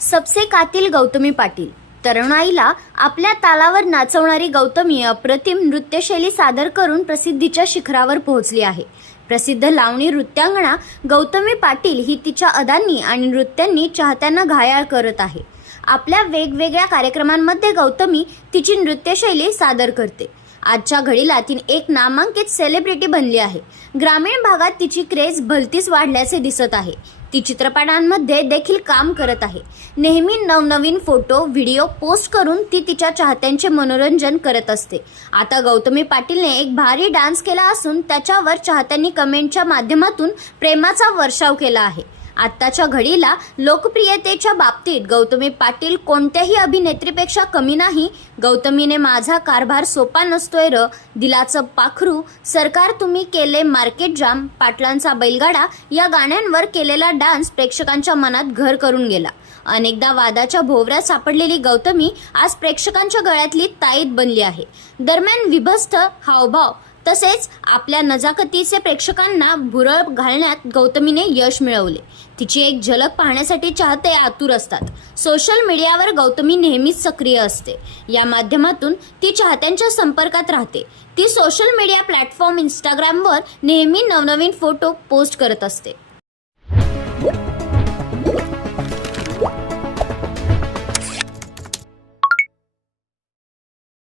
सबसे कातिल गौतमी पाटील. तरुणाईला आपल्या तालावर नाचवणारी गौतमी अप्रतिम नृत्यशैली सादर करून प्रसिद्धीच्या शिखरावर पोहोचली आहे. प्रसिद्ध लावणी नृत्यांगना गौतमी पाटील ही तिच्या अदांनी आणि नृत्यांनी चाहत्यांना घायाळ करत आहे. आपल्या वेगवेगळ्या कार्यक्रमांमध्ये गौतमी तिची नृत्यशैली सादर करते. आजच्या घडीला ती एक नामांकित सेलिब्रिटी बनली आहे. ग्रामीण भागात तिची क्रेज भलतीच वाढल्याचे दिसत आहे. ती चित्रपटांमध्ये देखील काम करत आहे. नेहमी नवनवीन फोटो व्हिडिओ पोस्ट करून ती तिच्या चाहत्यांचे मनोरंजन करत असते. आता गौतमी पाटीलने एक भारी डान्स केला असून त्याच्यावर चाहत्यांनी कमेंटच्या माध्यमातून प्रेमाचा वर्षाव केला आहे. आत्ताच्या घडीला लोकप्रियतेच्या बाबतीत गौतमी पाटील कोणत्याही अभिनेत्रीपेक्षा कमी नाही. गौतमीने माझा कारभार सोपा नसतोय र, दिलाचं पाखरू, सरकार तुम्ही केले मार्केट जाम, पाटलांचा बैलगाडा या गाण्यांवर केलेला डान्स प्रेक्षकांच्या मनात घर करून गेला. अनेकदा वादाच्या भोवऱ्यात सापडलेली गौतमी आज प्रेक्षकांच्या गळ्यातली ताईत बनली आहे. दरम्यान विभत्स हावभाव तसेच आपल्या नजाकतीचे प्रेक्षकांना भुरळ घालण्यात गौतमीने यश मिळवले. तिची एक झलक पाहण्यासाठी चाहते आतुर असतात. सोशल मीडियावर गौतमी नेहमीच सक्रिय असते. या माध्यमातून ती चाहत्यांच्या संपर्कात राहते. ती सोशल मीडिया प्लॅटफॉर्म इंस्टाग्रामवर नेहमी नवनवीन फोटो पोस्ट करत असते.